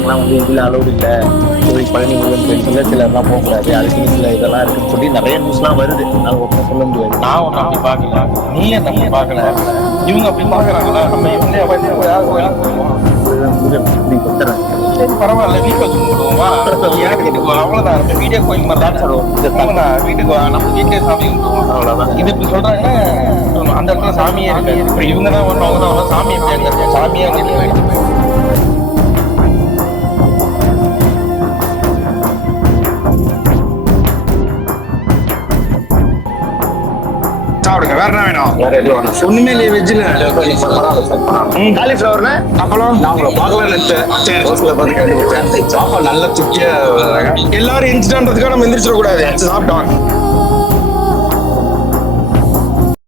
நாங்களாம் வந்து இதில் அலோடு இல்லை, கோவில் பழனி முருகன் கோயிலுக்குள்ள சிலர்லாம் போகக்கூடாது, அதுக்கு சில இதெல்லாம் இருக்குன்னு சொல்லி நிறைய நியூஸ்லாம் வருது. அது ஒன்றும் சொல்ல முடியாது. நான் ஒன்றும் அப்படி பார்க்கல, நீ என்ன அப்படி பார்க்கல, இவங்க அப்படி பார்க்குறாங்களா? நம்ம இவங்களே யார் கோயிலுக்கு போவோம்? முருகன் அப்படி கொடுத்துறேன். சரி பரவாயில்ல, வீட்டுக்கு வச்சு கும்பிடுவோமா? எனக்கு வீட்டுக்கு அவ்வளோதான். நம்ம வீடியோ கோயில் மாதிரி தான் சார். வீட்டுக்கு நம்ம வீட்டிலே சாமி கும்பிடுவோம், அவ்வளோதான். இது இப்படி சொல்றாங்கன்னா அந்த இடத்துல சாமியே இருக்கு. இப்போ இவங்க தான் ஒன்று, அவங்க தான் சாமி எப்படி அங்கே சாமியே அங்கே போயிடுச்சு. சாப்பிடுங்க, வேற என்ன வேணும்? வேற எதுவும் வேணும். ஒண்ணுமே இல்லையே வெஜ்ஜில். காலிஃப்ளவர்ல அப்பளம் நான் உங்களை பார்க்கவே சரி. ரோஸ்ல பார்த்து கண்டுபிடிச்சேன். சாப்பாடு நல்ல திருப்தியா. எல்லாரும் இன்சிடென்ட்றதுக்காக நம்ம எந்திரிச்சிடக்கூடாது. சாப்பிட்டோம்.